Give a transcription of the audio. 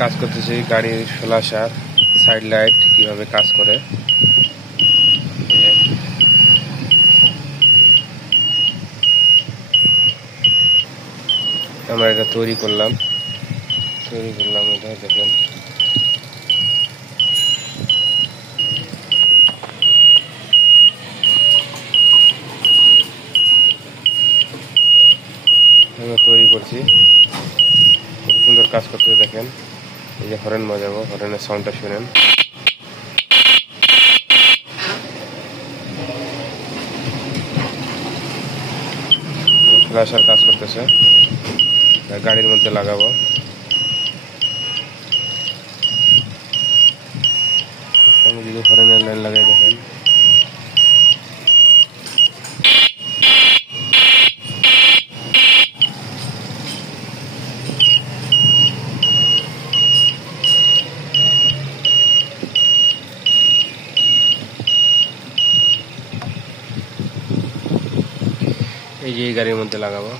কাজ করতেছি গাড়ির ফ্ল্যাশার সাইড লাইট কিভাবে কাজ করে আমরা এটা তৈরি করলাম এটা দেখেন আমরা তৈরি করছি খুব সুন্দর কাজ করতে দেখেন এই যে হরেন বাজাবো হরেনের সাউন্ডটা শুনেন ফ্ল্যাশার কাজ করতেছে গাড়ির মধ্যে লাগাবো সঙ্গে যদি হরেনের লাইন লাগাই দেখেন এই যে গাড়ির মধ্যে লাগাবো।